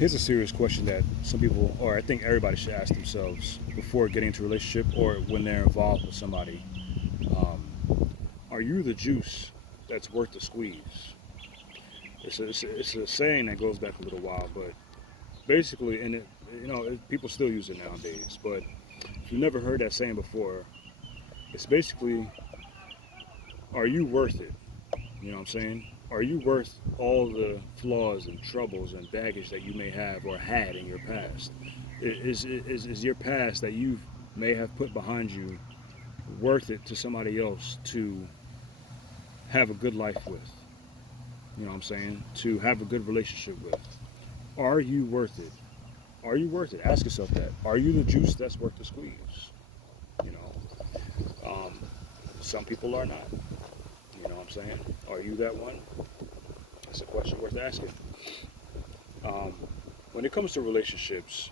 Here's a serious question that some people, or I think everybody should ask themselves before getting into a relationship or when they're involved with somebody. Um, are you the juice that's worth the squeeze? It's a saying that goes back a little while, but basically, and people still use it nowadays. But if you've never heard that saying before, it's basically, are you worth it? You know what I'm saying? Are you worth all the flaws and troubles and baggage that you may have or had in your past? Is your past that you may have put behind you worth it to somebody else to have a good life with? You know what I'm saying? To have a good relationship with. Are you worth it? Are you worth it? Ask yourself that. Are you the juice that's worth the squeeze? You know, some people are not. You know what I'm saying? Are you that one? That's a question worth asking. Um, when it comes to relationships,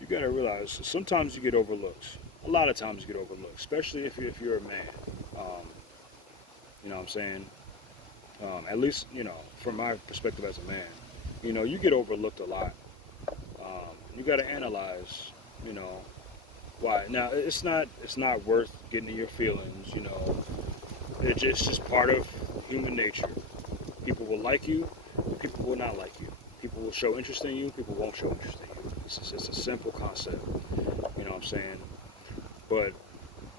you got to realize sometimes you get overlooked. A lot of times you get overlooked, especially if you're a man. Um, you know what I'm saying? At least, from my perspective as a man, you get overlooked a lot. You got to analyze, you know, why. Now, it's not worth getting in your feelings. It's just part of human nature. People will like you, people will not like you. People will show interest in you, people won't show interest in you. It's a simple concept. You know what I'm saying? But,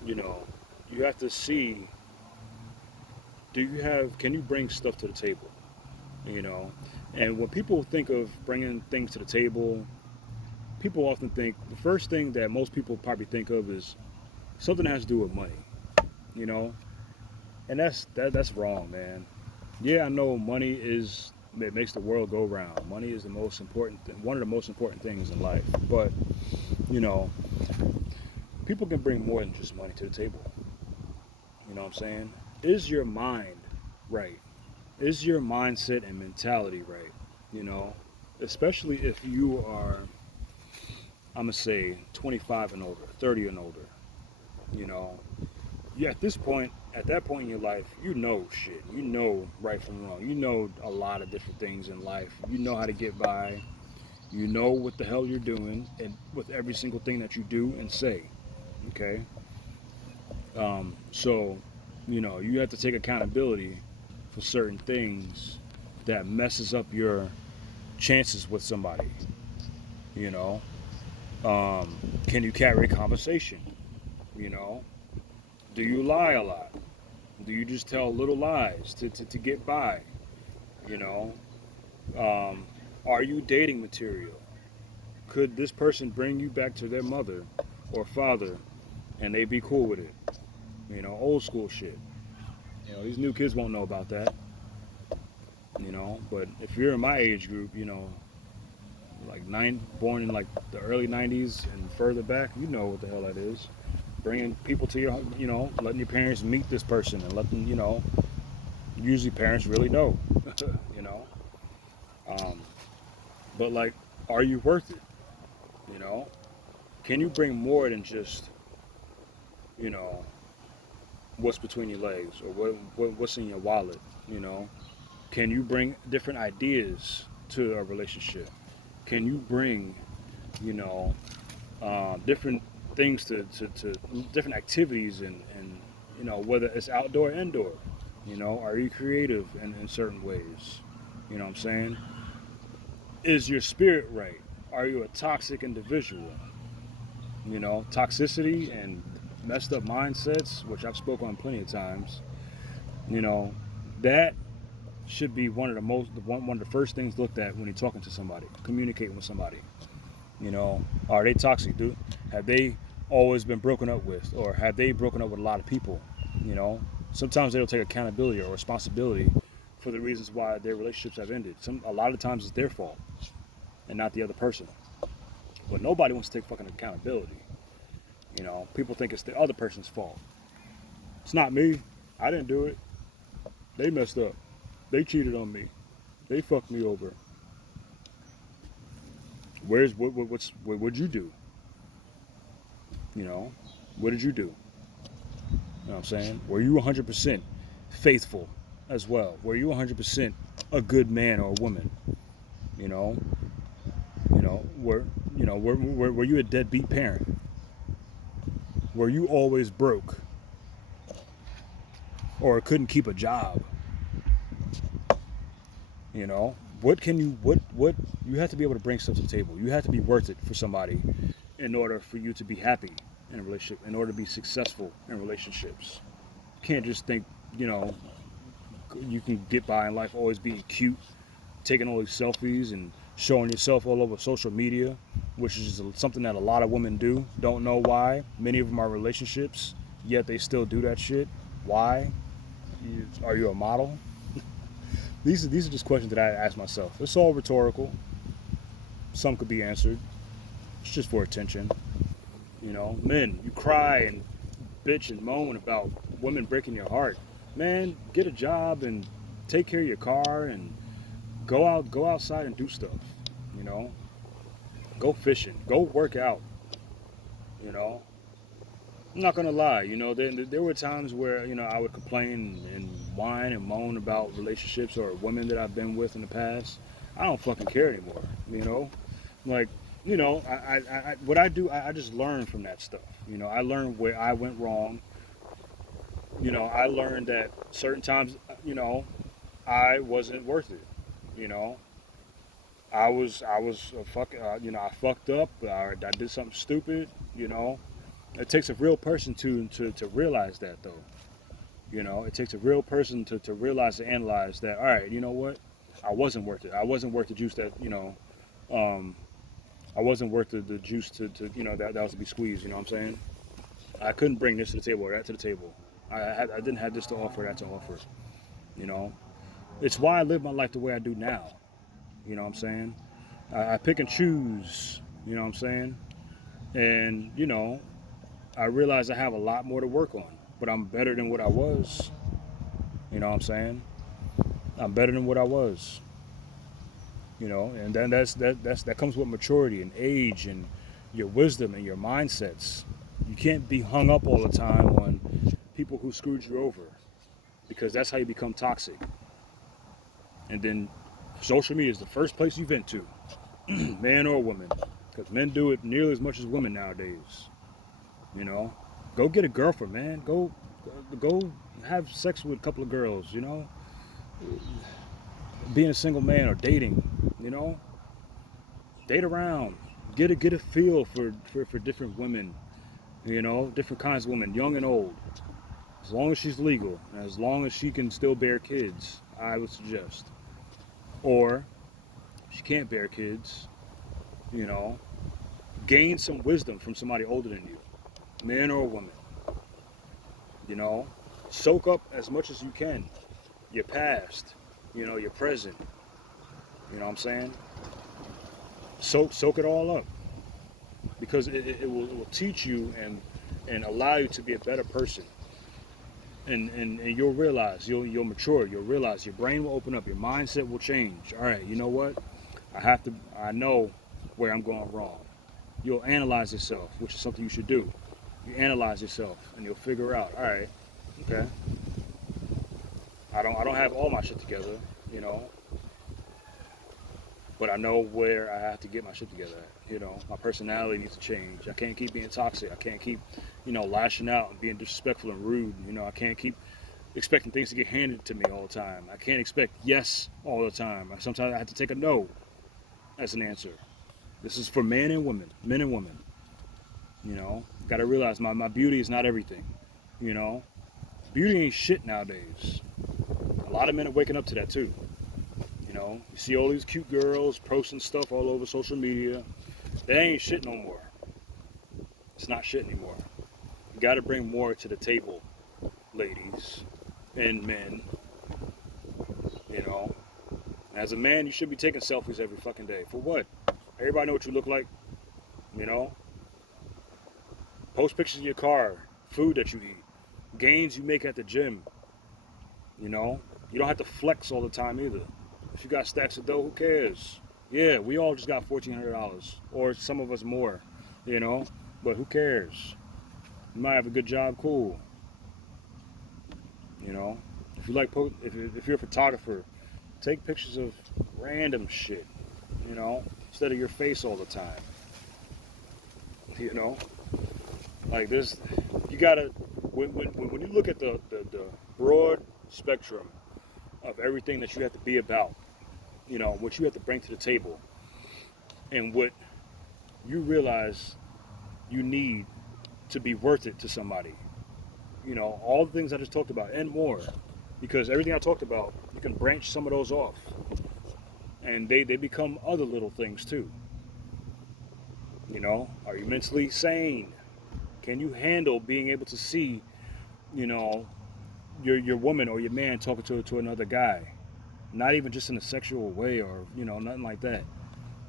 you know, you have to see, can you bring stuff to the table? You know? And when people think of bringing things to the table, people often think the first thing that most people probably think of is something that has to do with money, you know? And that's wrong, man. Yeah, I know money is it makes the world go round. Money is the most important one of the most important things in life. But, you know, people can bring more than just money to the table. You know what I'm saying? Is your mind right? Is your mindset and mentality right? You know, especially if you are, I'm gonna say 25 and older, 30 and older. You know, you at that point in your life, you know shit. You know right from wrong. You know a lot of different things in life. You know how to get by. You know what the hell you're doing, and with every single thing that you do and say. Okay, so you have to take accountability for certain things that messes up your chances with somebody. You know, can you carry a conversation? You know, do you lie a lot? Do you just tell little lies to get by? You know, um, are you dating material? Could this person bring you back to their mother or father and they be cool with it? Old school shit. These new kids won't know about that. But if you're in my age group, like born in like the early '90s and further back, you know what the hell that is. Bringing people to your, letting your parents meet this person and let them, usually parents really know, you know. Um, but like, are you worth it? You know, can you bring more than just, you know, what's between your legs or what's in your wallet? You know, can you bring different ideas to a relationship? Can you bring, you know, different things to different activities and whether it's outdoor or indoor? Are you creative in certain ways? You know what I'm saying? Is your spirit right? Are you a toxic individual? Toxicity and messed up mindsets, which I've spoken on plenty of times, you know, that should be one of the first things looked at when you're talking to somebody, communicating with somebody. Are they toxic, dude? Have they always been broken up with, or have they broken up with a lot of people? You know, sometimes they don't take accountability or responsibility for the reasons why their relationships have ended. A lot of times it's their fault and not the other person. But nobody wants to take fucking accountability. People think it's the other person's fault. It's not me. I didn't do it. They messed up. They cheated on me. They fucked me over. What'd you do? You know, what did you do? You know what I'm saying? Were you 100% faithful as well? Were you 100% a good man or a woman? You know, Were you a deadbeat parent? Were you always broke or couldn't keep a job? You know, what you have to be able to bring stuff to the table. You have to be worth it for somebody in order for you to be happy in a relationship, in order to be successful in relationships. You can't just think, you know, you can get by in life always being cute, taking all these selfies and showing yourself all over social media, which is something that a lot of women do. Don't know why. Many of them are relationships, yet they still do that shit. Why? Are you a model? These are just questions that I ask myself. It's all rhetorical. Some could be answered. It's just for attention. You know, men, you cry and bitch and moan about women breaking your heart. Man, get a job and take care of your car and go outside and do stuff. You know, go fishing, go work out. You know, I'm not gonna lie. You know, there were times where I would complain and whine and moan about relationships or women that I've been with in the past. I don't fucking care anymore. You know, like what I do, I just learn from that stuff. You know, I learned where I went wrong. You know, I learned that certain times, I wasn't worth it. You know, I was a fuck. I fucked up. I did something stupid. You know, it takes a real person to realize that though. You know, it takes a real person to realize and analyze that. All right, you know what? I wasn't worth it. I wasn't worth the juice that Um, I wasn't worth the juice that was to be squeezed. You know what I'm saying? I couldn't bring this to the table or that to the table. I didn't have this to offer, that to offer. You know, it's why I live my life the way I do now. You know what I'm saying? I pick and choose. You know what I'm saying? And I realize I have a lot more to work on, but I'm better than what I was. You know what I'm saying? I'm better than what I was. And then that comes with maturity and age and your wisdom and your mindsets. You can't be hung up all the time on people who screwed you over because that's how you become toxic. And then social media is the first place you vent to, man or woman, because men do it nearly as much as women nowadays. You know, go get a girlfriend, man. Go have sex with a couple of girls. Being a single man or dating. You know, date around, get a feel for different women. Different kinds of women, young and old. As long as she's legal, and as long as she can still bear kids, I would suggest. Or she can't bear kids, you know, gain some wisdom from somebody older than you, man or woman. You know, soak up as much as you can your past, your present. You know what I'm saying? Soak it all up because it will teach you and allow you to be a better person. And you'll realize, you'll mature, you'll realize your brain will open up, your mindset will change. All right, you know what? I know where I'm going wrong. You'll analyze yourself, which is something you should do. You analyze yourself and you'll figure out, all right, okay, I don't have all my shit together, you know, but I know where I have to get my shit together at. My personality needs to change. I can't keep being toxic. I can't keep, lashing out and being disrespectful and rude. I can't keep expecting things to get handed to me all the time. I can't expect yes all the time. Sometimes I have to take a no as an answer. This is for men and women. Got to realize my beauty is not everything. You know, beauty ain't shit nowadays. A lot of men are waking up to that too. You see all these cute girls posting stuff all over social media. That ain't shit no more. It's not shit anymore. You got to bring more to the table, ladies and men. You know, as a man, you should be taking selfies every fucking day. For what? Everybody know what you look like. You know, post pictures of your car, food that you eat, gains you make at the gym. You don't have to flex all the time either. If you got stacks of dough, who cares? Yeah, we all just got $1,400, or some of us more. You know, but who cares? You might have a good job, cool. If you like, if you're a photographer, take pictures of random shit. You know, instead of your face all the time. You know, like this, you gotta when you look at the broad spectrum of everything that you have to be about, you know, what you have to bring to the table, and what you realize you need to be worth it to somebody. You know, all the things I just talked about and more, because everything I talked about, you can branch some of those off, and they become other little things too. You know, are you mentally sane? Can you handle being able to see, you know, your woman or your man talking to another guy? Not even just in a sexual way or, you know, nothing like that.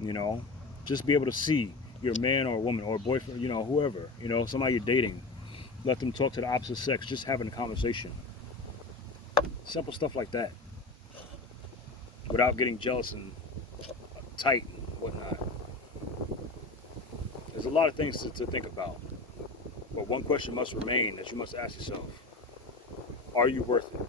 You know, just be able to see your man or woman or boyfriend, you know, whoever, you know, somebody you're dating, let them talk to the opposite sex, just having a conversation. Simple stuff like that without getting jealous and tight and whatnot. There's a lot of things to think about. But one question must remain that you must ask yourself: are you worth it?